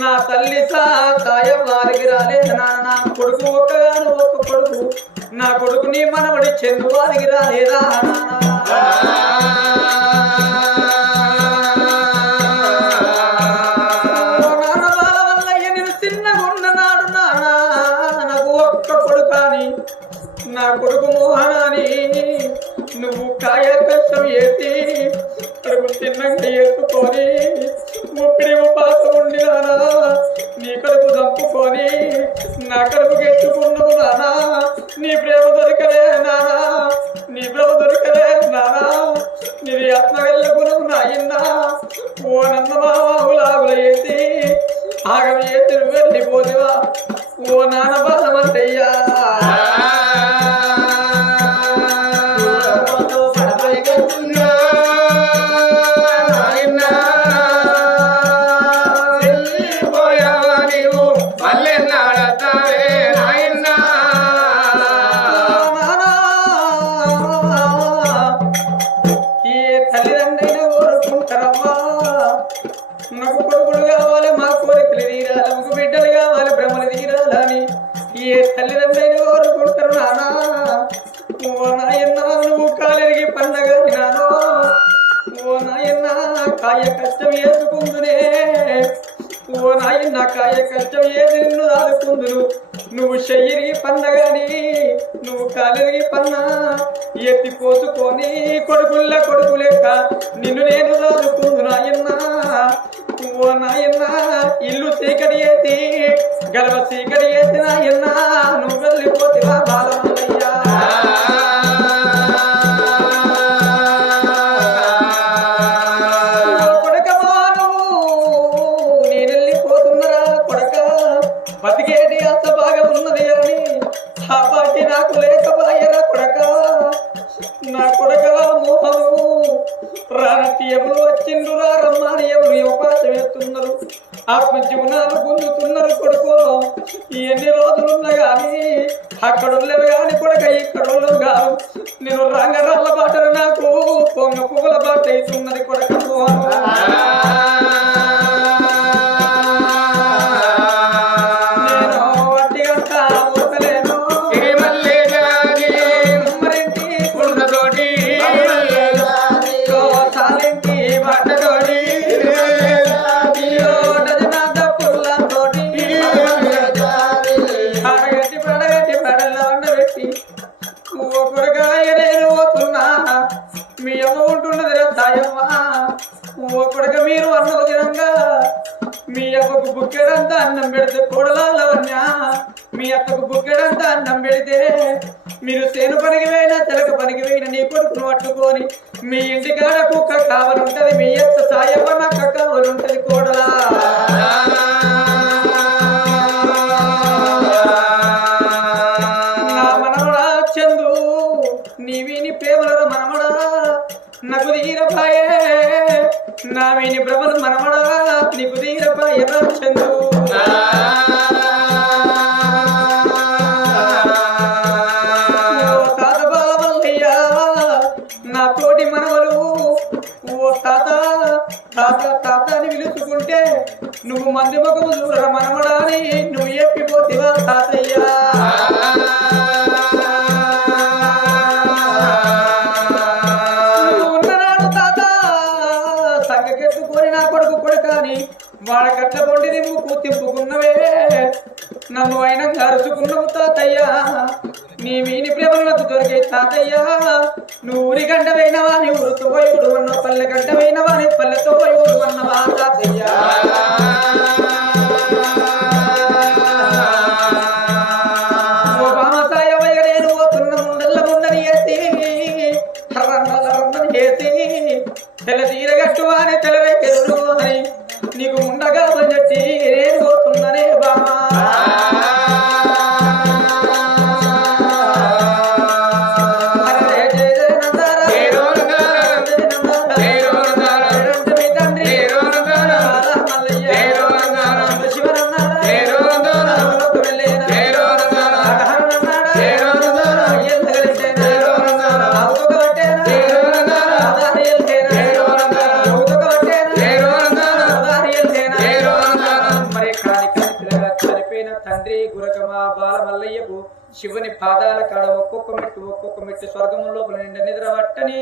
నా తల్లి సాయం వారికి రాలేదు నా కొడుకు ఒక్కగాను ఒక్క కొడుకు నా కొడుకు నీ మనవడి చెందు వారికి రాలేదా నాన్న బాల వల్లయ్య నేను చిన్నగున్ననాడు నానా నాకు ఒక్క కొడుకాని నా కొడుకు మోహనాని నువ్వు కాయ కష్టం చేసి కడుపు చిన్నగా ఎత్తుకొని ముప్పిడి పాత ఉండి నానా నీ కడుపు దంపుకొని నా కడుపుకి ఎత్తుకున్నావు నానా నీ ప్రేమ దొరకలే నానా నీ ప్రేమ దొరకలే నానా నీది ఆత్మ వెళ్ళకున్నావు నాయన్నా ఓ నందమావులాగుల వేసి ఆగం చేసి నువ్వు వెళ్ళిపోలేవా ఓ నాన్న బాలమంటయ్యా నాకు కొడుకులు కావాలి మా కోరికలు తీరాలి మాకు బిడ్డలు కావాలి బ్రహ్మలు తీరాలని ఏ తల్లిదండ్రులు కోరుకుంటారు నానా ఓ నాయన్నా నువ్వు కాలిరిగి పండగ నానో ఓ నాయన్నా కాయ కష్టం వేసుకుందునే ఓ నాయన్న కాయ కష్టం ఏది నిన్ను దాదుకుందును నువ్వు చెయ్యిరిగి పండగని నువ్వు కాలిరిగి పన్నా ఎత్తి పోసుకొని కొడుకు లేక నిన్ను నేను దాదుకుందు నాయన్నా ఓ నాయన్న ఇల్లు చీకటి చేసి గలవ చీకటి చేసి నాయన్న నువ్వు వెళ్ళిపోతివా బాలమల్లయ్యా కొడకమా నువ్వు నేను వెళ్ళిపోతున్నరా కొడక బతికేది అంత బాగా ఉన్నది అని ఆ బాటి నాకు లేకపోయారా కొడక నా కొడక మోహము రానట్టి ఎవరు వచ్చిండ్రురా రమ్మని ఎవరు అవకాశం ఎత్తున్నారు ఆత్మజీవనాలు పొందుతున్నారు కొడుకో ఎన్ని రోజులున్నా గాని అక్కడున్నవి గాని కొడక ఇక్కడోళ్ళు కాదు నేను రంగరాళ్ళ బాటలు నాకు పొంగ పువ్వుల బాట అవుతున్నది కొడక నేను వడ్డీ అంట ఊతలేను మరింటి కుండతోటి తాలింటి బట్టతోటి పడగట్టి పడలో ఉండబెట్టి ఒకరికాయ నేను పోతున్నా మీ అమ్మ ఉంటున్నది తాయమ్మ ఒకరిక మీరు అన్నది విధంగా మీ అక్కకు బుక్కెడంతా అన్నం పెడితే కూడలాలవన్యా మీ అక్కకు బుక్కెడంతా అన్నం పెడితే మీరు సేను పనికి పోయినా తెలక పనికి పోయినా నీ కొడుకును పట్టుకొని మీ ఇంటికాడ కుక్క కావాలంటది మీ అక్క తాయమ్మ నక్క కావాలంటది కూడలా నీవిని ప్రేమల మనమడా నాకు తీరపాయే నా వీని భ్రమలు మనమడా నీకు తీరపాయ చందు తాత బాలమల్లయ్యా నా తోటి మనవలు ఓ తాత తాత తాత అని పిలుచుకుంటే నువ్వు మంది ముఖము చూడర మనమడా అని నువ్వు ఎప్పిపోతివా తాతయ్యా వాడ కట్ల పొండి నువ్వు తిప్పుకున్నవే నన్ను అయినా అరుచుకున్నావు తాతయ్యా నీ వీని ప్రేమలు నాకు దొరికే తాతయ్యా నువ్వు ఊరి గంట పోయినవా నీ ఊరితో పోయి అన్న పల్లె గంట పోయినవా నీ పల్లెతో పోయి అన్నవా తాతయ్యా ఓ బామసాయమయ్య నేను పోతున్న ముండల్ల ముండని ఎత్తి రన్నల రన్నని చేసి తెల్ల తీరగట్టు అని తెల్లరెక్కడు అని నీకు ఉండగా చెప్పి నేను పోతున్ననే బామా శివుని పాదాల కాడ ఒక్కొక్క మెట్టు స్వర్గం లోపల నిండా నిద్ర పట్టని